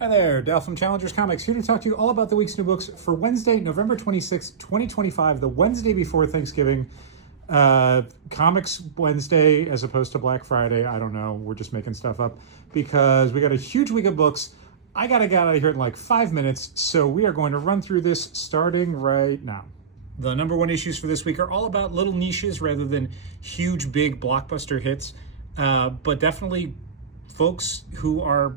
Hi there, Dal from Challengers Comics, here to talk to you all about the week's new books for Wednesday, November 26th, 2025, the Wednesday before Thanksgiving. Comics Wednesday as opposed to Black Friday. I don't know, we're just making stuff up because we got a huge week of books. I gotta get out of here in like 5 minutes, so we are going to run through this starting right now. The number one issues for this week are all about little niches rather than huge, big blockbuster hits, but definitely folks who are,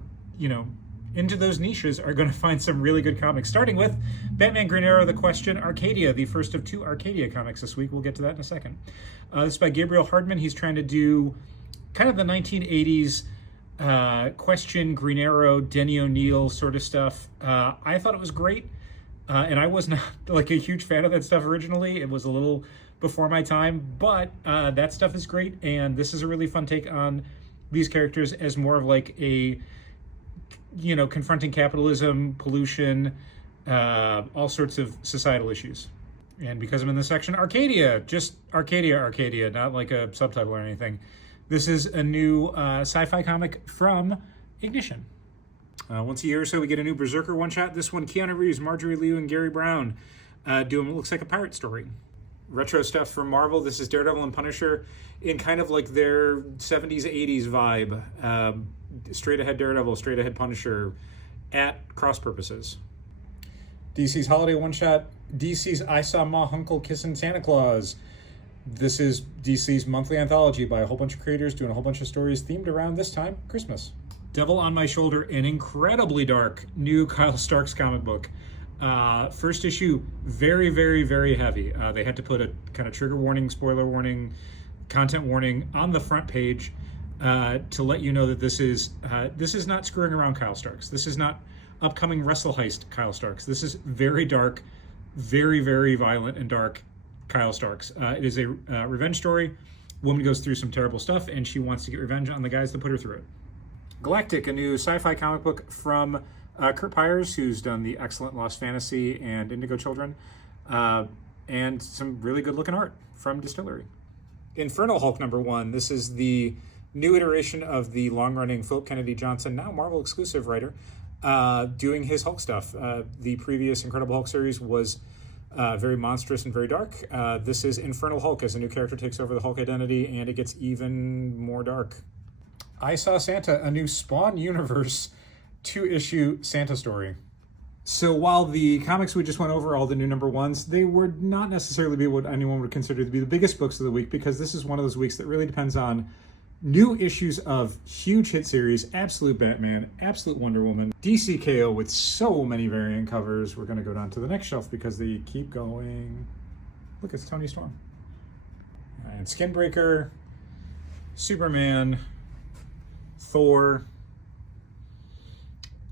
into those niches are going to find some really good comics, starting with Batman Green Arrow, The Question, Arcadia, the first of two Arcadia comics this week. We'll get to that in a second. This is by Gabriel Hardman. He's trying to do kind of the 1980s Question, Green Arrow, Denny O'Neil sort of stuff. I thought it was great, and I was not like a huge fan of that stuff originally. It was a little before my time, but that stuff is great, and this is a really fun take on these characters as more of like a confronting capitalism, pollution, all sorts of societal issues. And because I'm in this section, Arcadia, just Arcadia, not like a subtitle or anything. This is a new sci-fi comic from Ignition. Once a year or so, we get a new Berserker one-shot. This one, Keanu Reeves, Marjorie Liu, and Gary Brown doing what looks like a pirate story. Retro stuff from Marvel. This is Daredevil and Punisher in kind of like their 70s, 80s vibe. Straight ahead Daredevil, straight ahead Punisher at cross purposes. DC's holiday one-shot, DC's I Saw Ma Hunkel Kissin' Santa Claus. This is DC's monthly anthology by a whole bunch of creators doing a whole bunch of stories themed around this time, Christmas. Devil on My Shoulder, an incredibly dark new Kyle Starks comic book. First issue, very, very, very heavy. They had to put a kind of trigger warning, spoiler warning, content warning on the front page to let you know that this is not screwing around Kyle Starks. This is not upcoming Wrestle Heist Kyle Starks. This is very dark, very, very violent and dark Kyle Starks. It is a revenge story. Woman goes through some terrible stuff, and she wants to get revenge on the guys that put her through it. Galactic, a new sci-fi comic book from Kurt Pyers, who's done the excellent Lost Fantasy and Indigo Children, and some really good-looking art from Distillery. Infernal Hulk #1. This is the new iteration of the long-running Philip Kennedy Johnson, now Marvel exclusive writer, doing his Hulk stuff. The previous Incredible Hulk series was very monstrous and very dark. This is Infernal Hulk as a new character takes over the Hulk identity, and it gets even more dark. I Saw Santa, a new Spawn Universe 2-issue Santa story. So while the comics we just went over, all the new #1s, they would not necessarily be what anyone would consider to be the biggest books of the week, because this is one of those weeks that really depends on new issues of huge hit series, Absolute Batman, Absolute Wonder Woman, DCKO with so many variant covers. We're going to go down to the next shelf because they keep going. Look, it's Tony Storm. And Skinbreaker, Superman, Thor,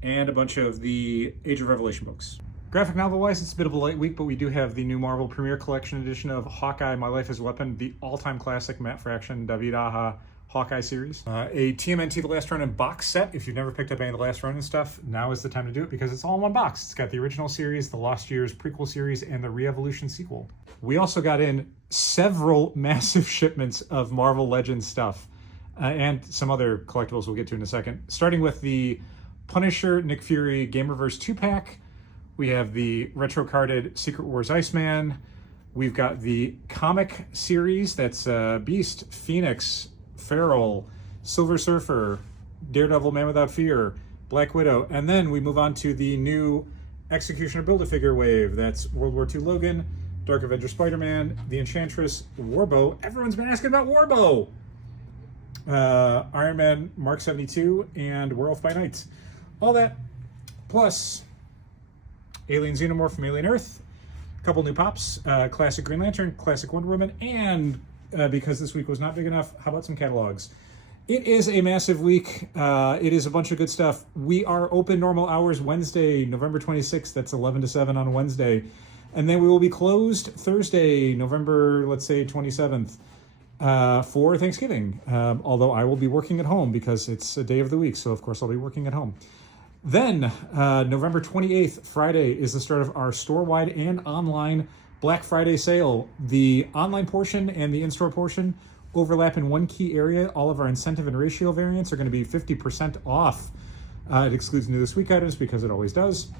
and a bunch of the Age of Revelation books. Graphic novel-wise, it's a bit of a light week, but we do have the new Marvel Premiere Collection edition of Hawkeye, My Life as a Weapon, the all-time classic Matt Fraction, David Aja Hawkeye series. A TMNT The Last Ronin box set. If you've never picked up any of the Last Ronin stuff, now is the time to do it because it's all in one box. It's got the original series, the Lost Years prequel series, and the Re-Evolution sequel. We also got in several massive shipments of Marvel Legends stuff and some other collectibles we'll get to in a second. Starting with the Punisher, Nick Fury, Gamerverse 2-pack. We have the retro-carded Secret Wars Iceman. We've got the comic series, that's Beast, Phoenix, Feral, Silver Surfer, Daredevil, Man Without Fear, Black Widow. And then we move on to the new Executioner Build-A-Figure wave. That's World War II Logan, Dark Avenger Spider-Man, The Enchantress, Warbow. Everyone's been asking about Warbow. Iron Man Mark 72, and Werewolf by Night. All that, plus Alien Xenomorph from Alien Earth, a couple new pops, classic Green Lantern, classic Wonder Woman, and because this week was not big enough, how about some catalogs? It is a massive week. It is a bunch of good stuff. We are open normal hours Wednesday, November 26th. That's 11 to 7 on Wednesday. And then we will be closed Thursday, November, let's say, 27th. For Thanksgiving, although I will be working at home because it's a day of the week, so of course I'll be working at home. Then, November 28th, Friday, is the start of our store-wide and online Black Friday sale. The online portion and the in-store portion overlap in one key area. All of our incentive and ratio variants are going to be 50% off It excludes new this week items because it always does.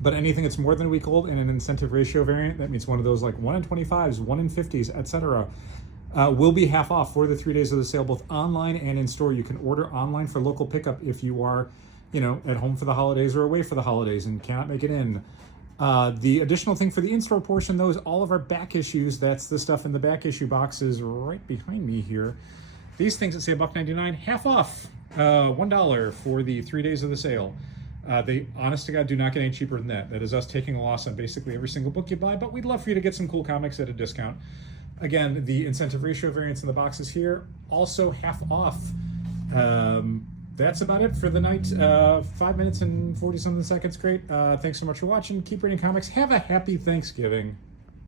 But anything that's more than a week old in an incentive ratio variant, that means one of those like 1 in 25s, 1 in 50s, etc., will be half off for the 3 days of the sale, both online and in store. You can order online for local pickup if you are, at home for the holidays or away for the holidays and cannot make it in. The additional thing for the in-store portion, though, is all of our back issues. That's the stuff in the back issue boxes right behind me here. These things that say $1.99, half off, $1 for the 3 days of the sale. They, honest to God, do not get any cheaper than that. That is us taking a loss on basically every single book you buy, but we'd love for you to get some cool comics at a discount. Again, the incentive ratio variants in the boxes here, also half off. That's about it for the night. 5 minutes and 40-something seconds. Great. Thanks so much for watching. Keep reading comics. Have a happy Thanksgiving.